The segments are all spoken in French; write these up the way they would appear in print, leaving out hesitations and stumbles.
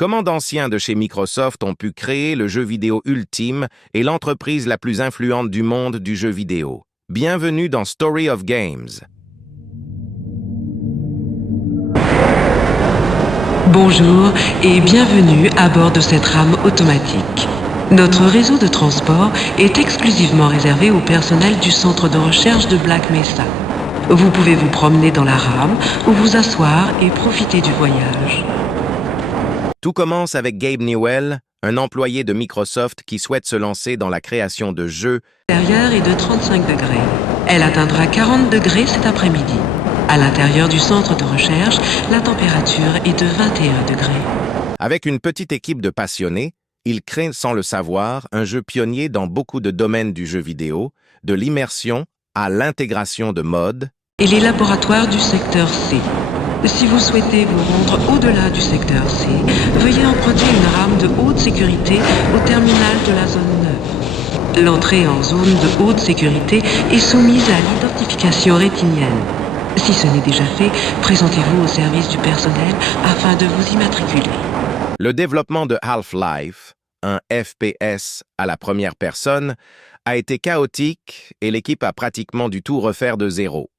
Comment d'anciens de chez Microsoft ont pu créer le jeu vidéo ultime et l'entreprise la plus influente du monde du jeu vidéo? Bienvenue dans Story of Games. Bonjour et bienvenue à bord de cette rame automatique. Notre réseau de transport est exclusivement réservé au personnel du centre de recherche de Black Mesa. Vous pouvez vous promener dans la rame ou vous asseoir et profiter du voyage. Tout commence avec Gabe Newell, un employé de Microsoft qui souhaite se lancer dans la création de jeux. L'intérieur est de 35 degrés. Elle atteindra 40 degrés cet après-midi. À l'intérieur du centre de recherche, la température est de 21 degrés. Avec une petite équipe de passionnés, il crée sans le savoir un jeu pionnier dans beaucoup de domaines du jeu vidéo, de l'immersion à l'intégration de modes. Et les laboratoires du secteur C. Si vous souhaitez vous rendre au-delà du secteur C, veuillez emprunter une rame de haute sécurité au terminal de la zone 9. L'entrée en zone de haute sécurité est soumise à l'identification rétinienne. Si ce n'est déjà fait, présentez-vous au service du personnel afin de vous immatriculer. Le développement de Half-Life, un FPS à la première personne, a été chaotique et l'équipe a pratiquement du tout refaire de zéro.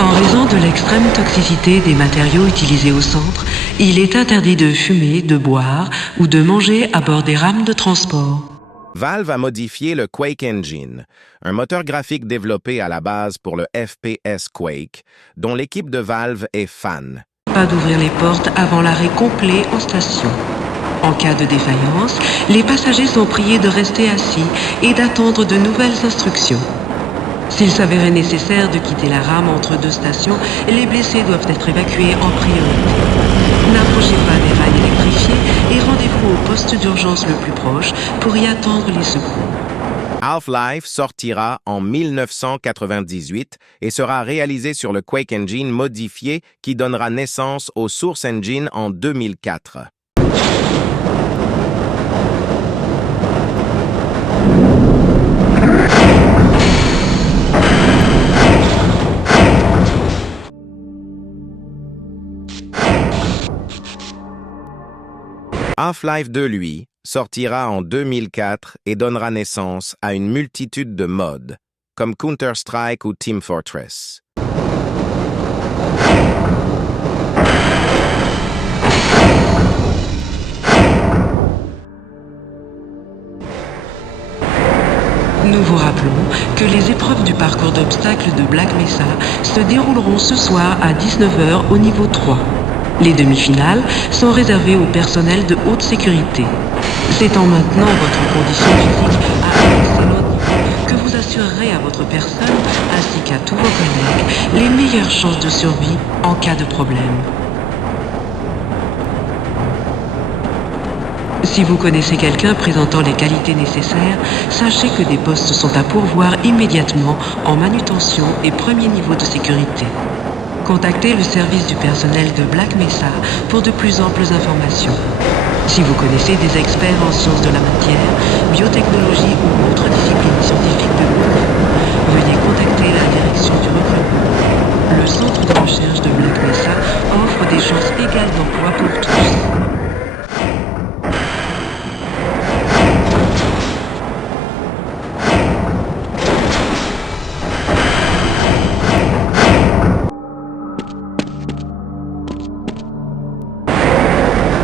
En raison de l'extrême toxicité des matériaux utilisés au centre, il est interdit de fumer, de boire ou de manger à bord des rames de transport. Valve a modifié le Quake Engine, un moteur graphique développé à la base pour le FPS Quake, dont l'équipe de Valve est fan. Pas d'ouvrir les portes avant l'arrêt complet en station. En cas de défaillance, les passagers sont priés de rester assis et d'attendre de nouvelles instructions. S'il s'avérait nécessaire de quitter la rame entre deux stations, les blessés doivent être évacués en priorité. N'approchez pas des rails électrifiés et rendez-vous au poste d'urgence le plus proche pour y attendre les secours. Half-Life sortira en 1998 et sera réalisé sur le Quake Engine modifié qui donnera naissance au Source Engine en 2004. Half-Life 2, lui, sortira en 2004 et donnera naissance à une multitude de modes, comme Counter-Strike ou Team Fortress. Nous vous rappelons que les épreuves du parcours d'obstacles de Black Mesa se dérouleront ce soir à 19h au niveau 3. Les demi-finales sont réservées au personnel de haute sécurité. C'est en maintenant votre condition physique à un excellent niveau que vous assurerez à votre personne ainsi qu'à tous vos collègues les meilleures chances de survie en cas de problème. Si vous connaissez quelqu'un présentant les qualités nécessaires, sachez que des postes sont à pourvoir immédiatement en manutention et premier niveau de sécurité. Contactez le service du personnel de Black Mesa pour de plus amples informations. Si vous connaissez des experts en sciences de la matière, biotechnologie ou autres disciplines scientifiques de haut niveau, veuillez contacter la direction du recrutement. Le centre de recherche de Black Mesa offre des chances égales d'emploi pour tous.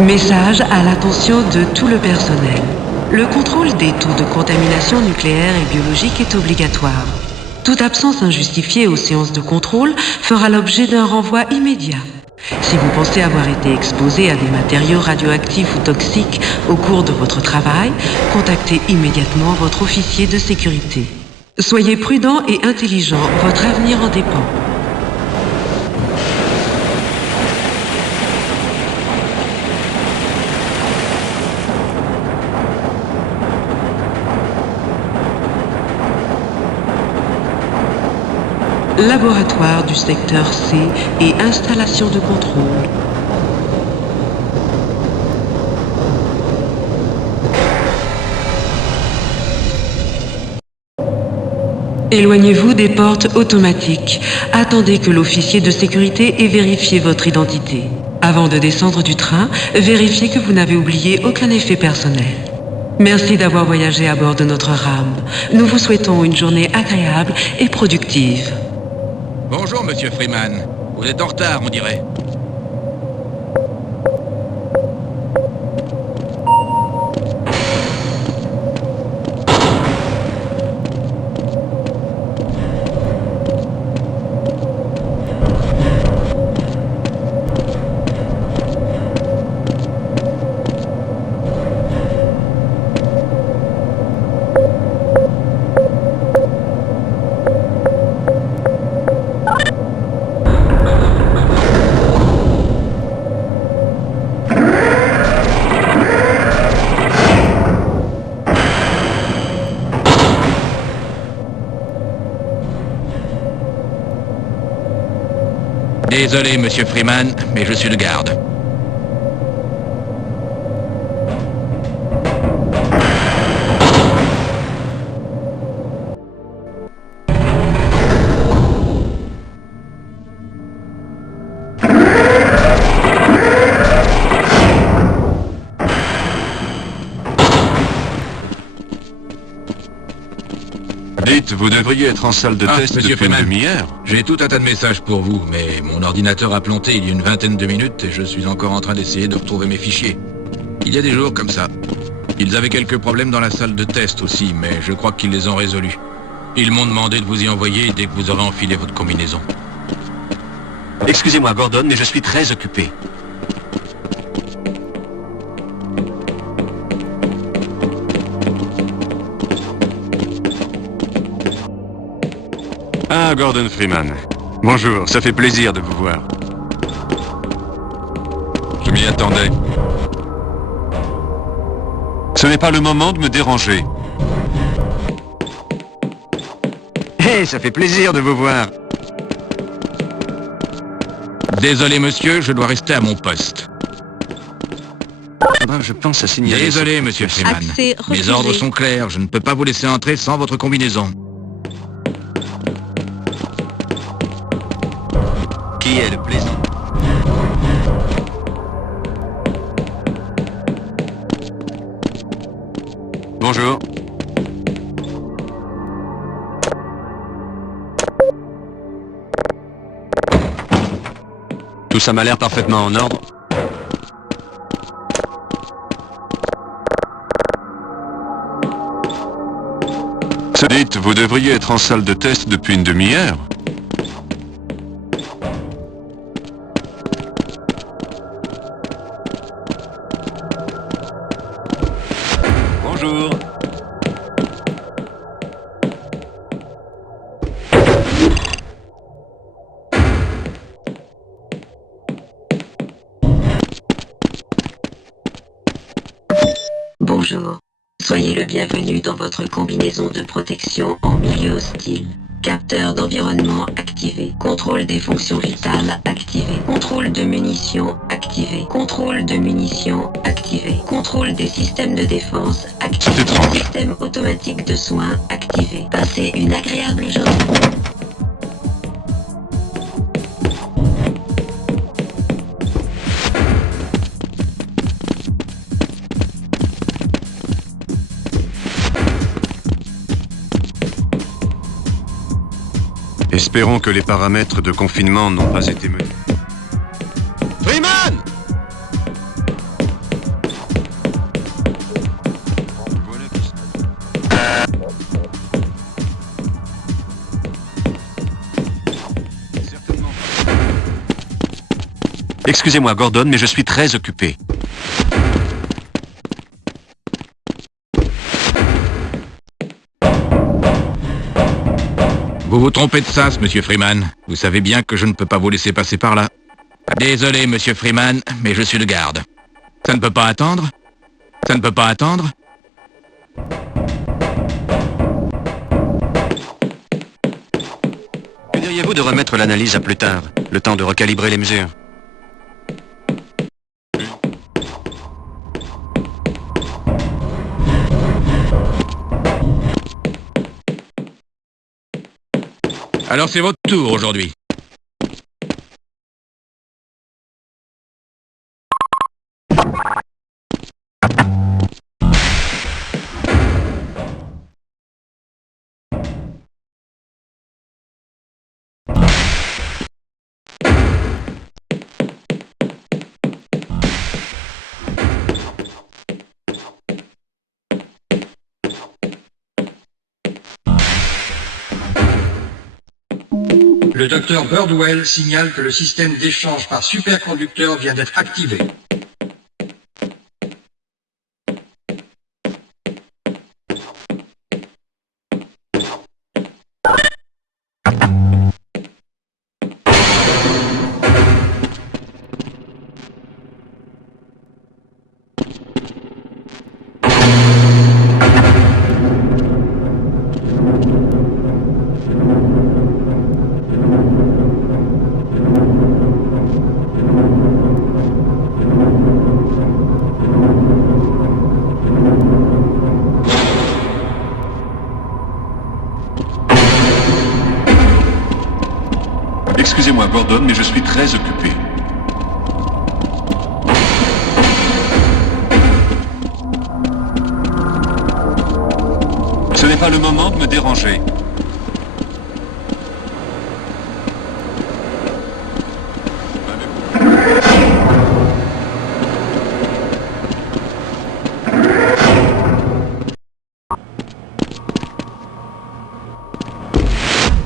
Message à l'attention de tout le personnel. Le contrôle des taux de contamination nucléaire et biologique est obligatoire. Toute absence injustifiée aux séances de contrôle fera l'objet d'un renvoi immédiat. Si vous pensez avoir été exposé à des matériaux radioactifs ou toxiques au cours de votre travail, contactez immédiatement votre officier de sécurité. Soyez prudent et intelligent, votre avenir en dépend. Laboratoire du secteur C et installation de contrôle. Éloignez-vous des portes automatiques. Attendez que l'officier de sécurité ait vérifié votre identité. Avant de descendre du train, vérifiez que vous n'avez oublié aucun effet personnel. Merci d'avoir voyagé à bord de notre rame. Nous vous souhaitons une journée agréable et productive. Bonjour, monsieur Freeman. Vous êtes en retard, on dirait. Désolé, monsieur Freeman, mais je suis de garde. Dites, vous devriez être en salle de test monsieur depuis une Freeman. demi-heure. J'ai tout un tas de messages pour vous, mais mon ordinateur a planté il y a une vingtaine de minutes et je suis encore en train d'essayer de retrouver mes fichiers. Il y a des jours comme ça. Ils avaient quelques problèmes dans la salle de test aussi, mais je crois qu'ils les ont résolus. Ils m'ont demandé de vous y envoyer dès que vous aurez enfilé votre combinaison. Excusez-moi, Gordon, mais je suis très occupé. Ah, Gordon Freeman. Bonjour, ça fait plaisir de vous voir. Je m'y attendais. Ce n'est pas le moment de me déranger. Hé, ça fait plaisir de vous voir. Désolé, monsieur, je dois rester à mon poste. Je pense à signaler... Désolé, monsieur Freeman. Accès refusé. Mes ordres sont clairs, je ne peux pas vous laisser entrer sans votre combinaison. Qui est le plaisant? Bonjour. Tout ça m'a l'air parfaitement en ordre. Dites, vous devriez être en salle de test depuis une demi-heure. Bonjour. Bonjour. Soyez le bienvenu dans votre combinaison de protection en milieu hostile. Capteur d'environnement activé. Contrôle des fonctions vitales activé. Contrôle de munitions activé. Contrôle de munitions activé. Contrôle des systèmes de défense activé. C'est étrange. Système automatique de soins activé. Passez une agréable journée. Espérons que les paramètres de confinement n'ont pas été menés. Freeman! Voilà qui se- Certainement pas. Excusez-moi, Gordon, mais je suis très occupé. Vous vous trompez de sas, monsieur Freeman. Vous savez bien que je ne peux pas vous laisser passer par là. Désolé, monsieur Freeman, mais je suis de garde. Ça ne peut pas attendre? Ça ne peut pas attendre? Que diriez-vous de remettre l'analyse à plus tard, le temps de recalibrer les mesures? Alors c'est votre tour aujourd'hui. Le docteur Birdwell signale que le système d'échange par superconducteur vient d'être activé. Excusez-moi, Gordon, mais je suis très occupé. Ce n'est pas le moment de me déranger.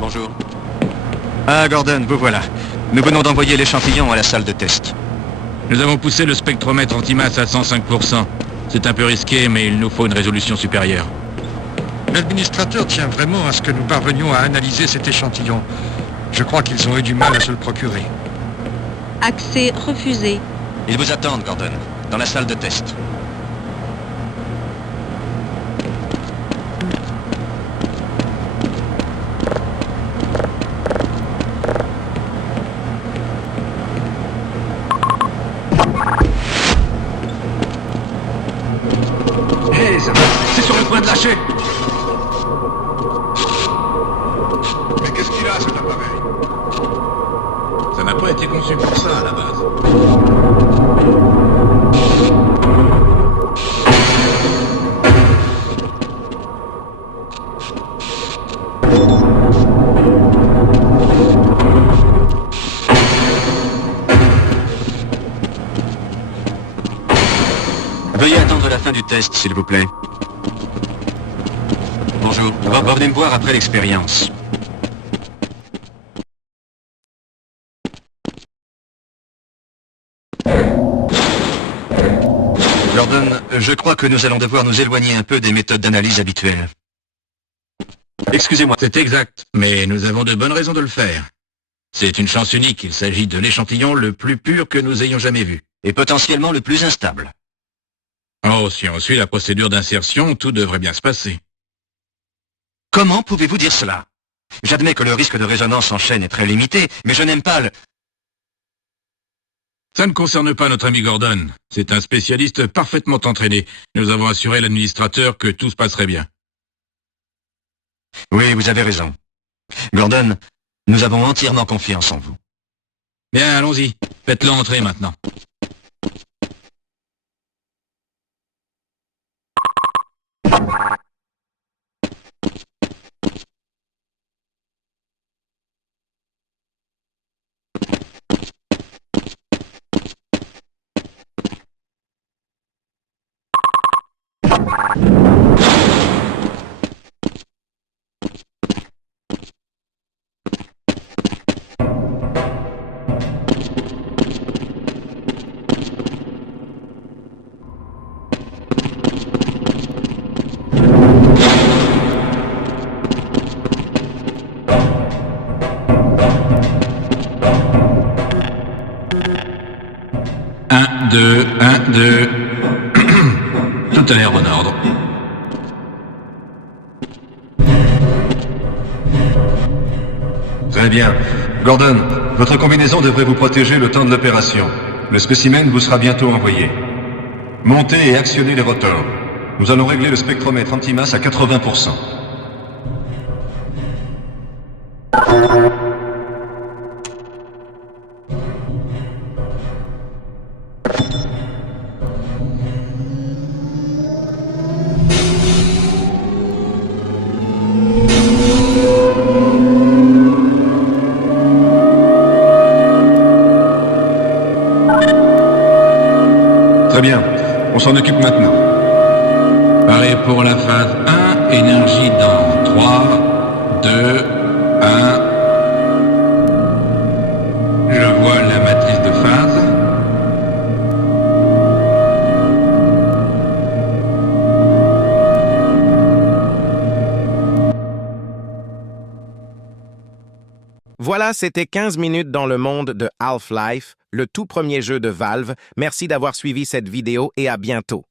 Bonjour. Ah, Gordon, vous voilà. Nous venons d'envoyer l'échantillon à la salle de test. Nous avons poussé le spectromètre antimasse à 105%. C'est un peu risqué, mais il nous faut une résolution supérieure. L'administrateur tient vraiment à ce que nous parvenions à analyser cet échantillon. Je crois qu'ils ont eu du mal à se le procurer. Accès refusé. Ils vous attendent, Gordon, dans la salle de test. C'est sur le point de lâcher. Mais qu'est-ce qu'il a, cet appareil? Ça n'a pas été conçu pour ça, à la base. Veuillez attendre la fin du test, s'il vous plaît. Bonjour. Revenez me voir après l'expérience. Gordon, je crois que nous allons devoir nous éloigner un peu des méthodes d'analyse habituelles. Excusez-moi. C'est exact, mais nous avons de bonnes raisons de le faire. C'est une chance unique, il s'agit de l'échantillon le plus pur que nous ayons jamais vu. Et potentiellement le plus instable. Oh, si on suit la procédure d'insertion, tout devrait bien se passer. Comment pouvez-vous dire cela? J'admets que le risque de résonance en chaîne est très limité, mais je n'aime pas le... Ça ne concerne pas notre ami Gordon. C'est un spécialiste parfaitement entraîné. Nous avons assuré l'administrateur que tout se passerait bien. Oui, vous avez raison. Gordon, nous avons entièrement confiance en vous. Bien, allons-y. Faites-le entrer maintenant. Un, deux. Tout a l'air en ordre. Très bien. Gordon, votre combinaison devrait vous protéger le temps de l'opération. Le spécimen vous sera bientôt envoyé. Montez et actionnez les rotors. Nous allons régler le spectromètre antimasse à 80%. Très bien, on s'en occupe maintenant. Paré pour la phase 1, énergie dans 3, 2, 1. Je vois la matrice de phase. Voilà, c'était 15 minutes dans le monde de Half-Life, le tout premier jeu de Valve. Merci d'avoir suivi cette vidéo et à bientôt.